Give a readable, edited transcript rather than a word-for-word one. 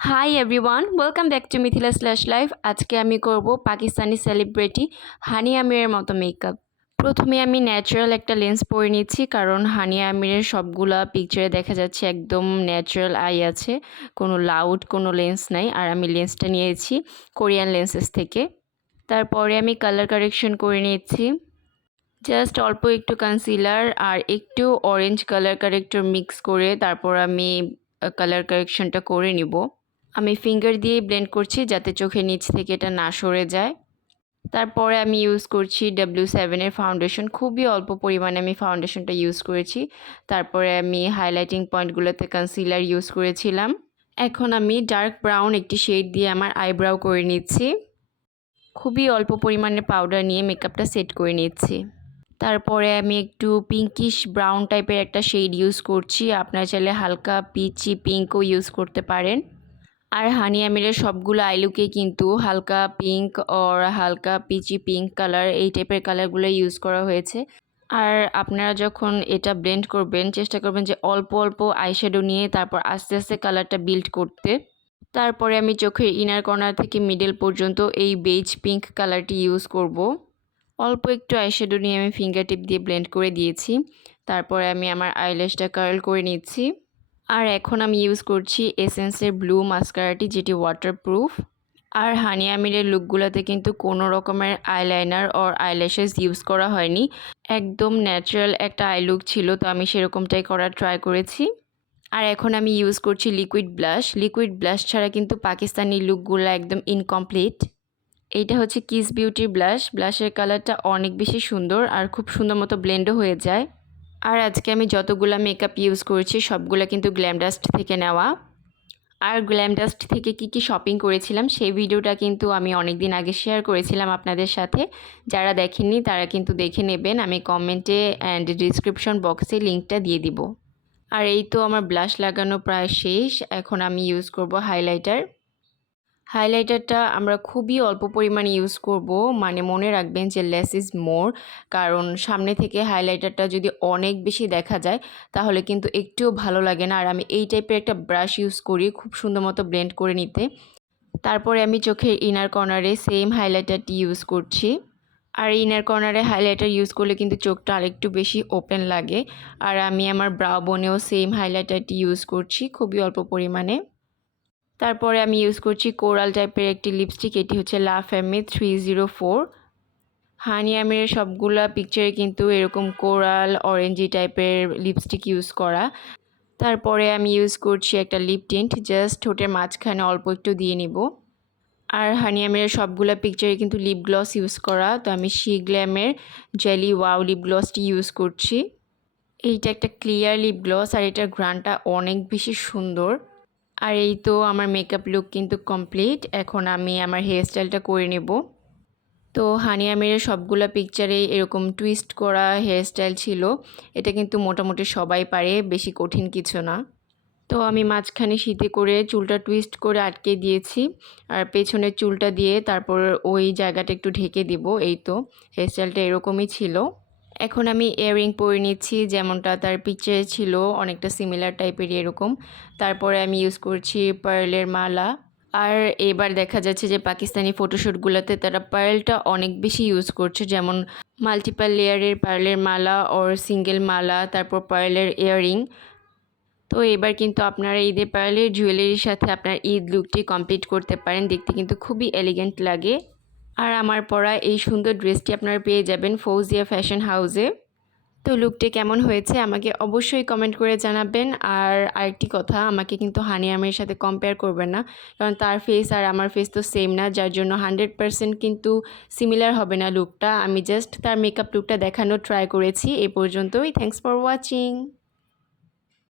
Hi everyone, welcome back to Mithila slash life. আজকে আমি করব পাকিস্তানি সেলিব্রিটি হানিয়া আমিরের মতো মেকআপ। প্রথমে আমি ন্যাচারাল একটা লেন্স পরে নিচ্ছি, কারণ হানিয়া আমিরের সবগুলা পিকচারে দেখা যাচ্ছে একদম ন্যাচারাল আই আছে, কোনো লাউড কোনো লেন্স নাই। আর আমি লেন্সটা নিয়েছি কোরিয়ান লেন্সেস থেকে। তারপরে আমি কালার কারেকশন করে নিয়েছি, জাস্ট অল্প একটু কনসিলার আর একটু অরেঞ্জ কালার কারেক্টর মিক্স করে তারপর আমি কালার কারেকশনটা করে নিব। আমি ফিঙ্গার দিয়ে ব্লেন্ড করছি যাতে চোখের নিচ থেকে এটা না সরে যায়। তারপরে আমি ইউজ করছি W7-এর ফাউন্ডেশন, খুবই অল্প পরিমাণে আমি ফাউন্ডেশনটা ইউজ করেছি। তারপরে আমি হাইলাইটিং পয়েন্টগুলোতে কনসিলার ইউজ করেছিলাম। এখন আমি ডার্ক ব্রাউন একটি শেড দিয়ে আমার আইব্রাও করে নিচ্ছি। খুবই অল্প পরিমাণে পাউডার নিয়ে মেকআপটা সেট করে নিচ্ছি। তারপরে আমি একটু পিঙ্কিশ ব্রাউন টাইপের একটা শেড ইউজ করছি, আপনারা চাইলে হালকা পিচি পিঙ্কও ইউজ করতে পারেন। আর হানিয়া আমিরের সবগুলো আইলুকে কিন্তু হালকা পিঙ্ক ওর হালকা পিচি পিঙ্ক কালার এই টাইপের কালারগুলো ইউজ করা হয়েছে। আর আপনারা যখন এটা ব্লেন্ড করবেন চেষ্টা করবেন যে অল্প অল্প আইশ্যাডো নিয়ে তারপর আস্তে আস্তে কালারটা বিল্ড করতে। তারপরে আমি চোখের ইনার কর্নার থেকে মিডল পর্যন্ত এই বেজ পিঙ্ক কালারটি ইউজ করব। অল্প একটু আইশ্যাডো নিয়ে আমি ফিঙ্গার টিপ দিয়ে ব্লেন্ড করে দিয়েছি। তারপরে আমি আমার আইল্যাশটা কার্ল করে নিচ্ছি। আর এখন আমি ইউজ করছি এসেন্সের ব্লু মাস্কারাটি, যেটি ওয়াটারপ্রুফ। আর হানিয়া আমিরের লুকগুলোতে কিন্তু কোনো রকমের আইলাইনার অর আইল্যাশেস ইউজ করা হয়নি, একদম ন্যাচারাল একটা আই লুক ছিল, তো আমি সেরকমটাই করার ট্রাই করেছি। আর এখন আমি ইউজ করছি লিকুইড ব্লাশ ছাড়া কিন্তু পাকিস্তানি লুকগুলো একদম ইনকমপ্লিট। এইটা হচ্ছে কিস বিউটির ব্লাশের কালারটা অনেক বেশি সুন্দর আর খুব সুন্দর মতো ব্লেন্ডও হয়ে যায়। আর আজকে আমি যতগুলা মেকআপ ইউজ করেছি সবগুলা কিন্তু গ্ল্যামডাস্ট থেকে নেওয়া। আর গ্ল্যামডাস্ট থেকে কি শপিং করেছিলাম সেই ভিডিওটা কিন্তু আমি অনেক দিন আগে শেয়ার করেছিলাম আপনাদের সাথে। যারা দেখেননি তারা কিন্তু দেখে নেবেন, আমি কমেন্টে অ্যান্ড ডিসক্রিপশন বক্সে লিঙ্কটা দিয়ে দিব। আর এই তো আমার ব্লাশ লাগানো প্রায় শেষ, এখন আমি ইউজ করব হাইলাইটারটা আমরা খুবই অল্প পরিমাণে ইউজ করব, মানে মনে রাখবেন যে লেস ইজ মোর, কারণ সামনে থেকে হাইলাইটারটা যদি অনেক বেশি দেখা যায় তাহলে কিন্তু একটুও ভালো লাগে না। আর আমি এই টাইপের একটা ব্রাশ ইউজ করি খুব সুন্দর মতো ব্লেন্ড করে নিতে। তারপরে আমি চোখের ইনার কর্নারে সেম হাইলাইটারটি ইউজ করছি। আর ইনার কর্নারে হাইলাইটার ইউজ করলে কিন্তু চোখটা আরেকটু বেশি ওপেন লাগে। আর আমি আমার ব্রাউ বোনেও সেম হাইলাইটারটি ইউজ করছি খুবই অল্প পরিমাণে। তারপরে আমি ইউজ করছি কোরাল টাইপের একটি লিপস্টিক, এটি হচ্ছে লা ফেমি 304। হানিয়া আমিরের সবগুলা পিকচারে কিন্তু এরকম কোরাল অরেঞ্জি টাইপের লিপস্টিক ইউজ করা। তারপরে আমি ইউজ করছি একটা লিপ টিন্ট, জাস্ট ঠোঁটের মাঝখানে অল্প একটু দিয়ে নিব। আর হানিয়া আমিরের সবগুলা পিকচারে কিন্তু লিপ গ্লস ইউজ করা, তো আমি শিগ্ল্যামের জেলি ওয়াও লিপ গ্লসটি ইউজ করছি। এইটা একটা ক্লিয়ার লিপ গ্লস আর এটার ঘ্রাণটা অনেক বেশি সুন্দর। আর এই তো আমার মেকআপ লুক কিন্তু কমপ্লিট, এখন আমি আমার হেয়ারস্টাইলটা করে নেব। তো হানিয়া আমিরের সবগুলা পিকচারে এরকম টুইস্ট করা হেয়ারস্টাইল ছিল, এটা কিন্তু মোটামুটি সবাই পারে, বেশি কঠিন কিছু না। তো আমি মাঝখানে শীতে করে চুলটা টুইস্ট করে আটকে দিয়েছি আর পেছনের চুলটা দিয়ে তারপর ওই জায়গাটা একটু ঢেকে দিব। এই তো হেয়ারস্টাইলটা এরকমই ছিল। এখন আমি ইয়াররিং পরে নিচ্ছি, যেমনটা তার পিকচারে ছিল অনেকটা সিমিলার টাইপের এরকম। তারপরে আমি ইউজ করছি পার্লের মালা। আর এবার দেখা যাচ্ছে যে পাকিস্তানি ফটোশ্যুটগুলোতে তারা পার্লটা অনেক বেশি ইউজ করছে, যেমন মাল্টিপল লেয়ারের পার্লের মালা ওর সিঙ্গেল মালা, তারপর পার্লের ইয়াররিং। তো এবার কিন্তু আপনারা ঈদে পার্লের জুয়েলারির সাথে আপনার ঈদ লুকটি কমপ্লিট করতে পারেন, দেখতে কিন্তু খুবই এলিগেন্ট লাগে। আর আমার পরা এই সুন্দর ড্রেসটি আপনারা পেয়ে যাবেন ফৌজিয়া ফ্যাশন হাউসে। তো লুকটি কেমন হয়েছে আমাকে অবশ্যই কমেন্ট করে জানাবেন। আর আরেকটি কথা, আমাকে কিন্তু হানিয়া আমিরের সাথে কম্পেয়ার করবেন না, কারণ তার ফেস আর আমার ফেস তো সেম না, যার জন্য 100% কিন্তু সিমিলার হবে না লুকটা। আমি জাস্ট তার মেকআপ লুকটা দেখানোর ট্রাই করেছি। এ পর্যন্তই। Thanks for watching.